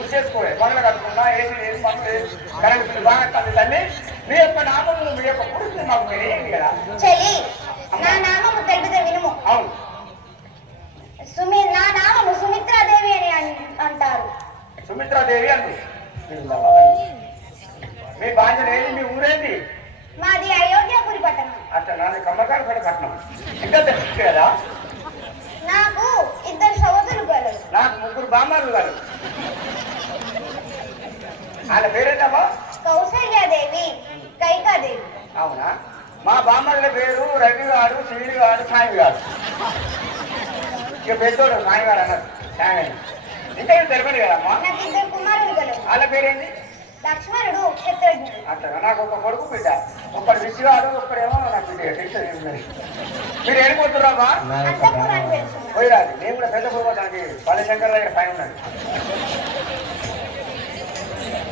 గుర్తు చేసుకోవాలి మొదలు కట్టుకున్నా ఏసీ లేదు పనులు లేదు కరెంట్ బాగా తల్లి తల్లి మీ యొక్క నామములు మీ యొక్క పురుషులు మాకు మీరు ఏంటి కదా చెల్లి నా నామము తెలుపుతే వినుము. అవును నా నామము సుమిత్రాదేవి అని అంటారు. సుమిత్రాదేవి అంటు మీ బాధ్యత ఏంటి మీ ఊరేంటి? మాది అయోధ్యపురి పట్టణం. అట్లా నాది కమ్మకారు కూడా పట్టణం ఇంకా తెలుసు కదా. నాకు 2 సోదరులు కలరు. నాకు 3 బామ్మారులు గారు. ఆయన పేరేంటమ్మా? కౌసల్యాదేవి, కైకాదేవి. అవునా? మా బామ్మల పేరు రవి గారు, శ్రీని గారు, సాయి గారు. ఇక పెద్దోడు సాయి గారు అన్నారు. సాయి ఇంకా తెలిపండి కదమ్మా. నాకు 2 కుమారులు కలరు. వాళ్ళ పేరేంటి? లక్ష్మణుడు, శత్రుఘ్నుడు. అట్లా నాకు ఒక కొడుకు బిడ్డ, ఒకడు విషయాలు, ఒకడేమో నాకు టెన్షన్. మీరు వెళ్ళిపోతున్నారమ్మా? అంతఃపురానికి వెళ్తున్నాను. పోయిరాదు. నేను కూడా పెద్ద పోయి దానికి పల్లె శంకర్ దగ్గర పైన ఉన్నాను.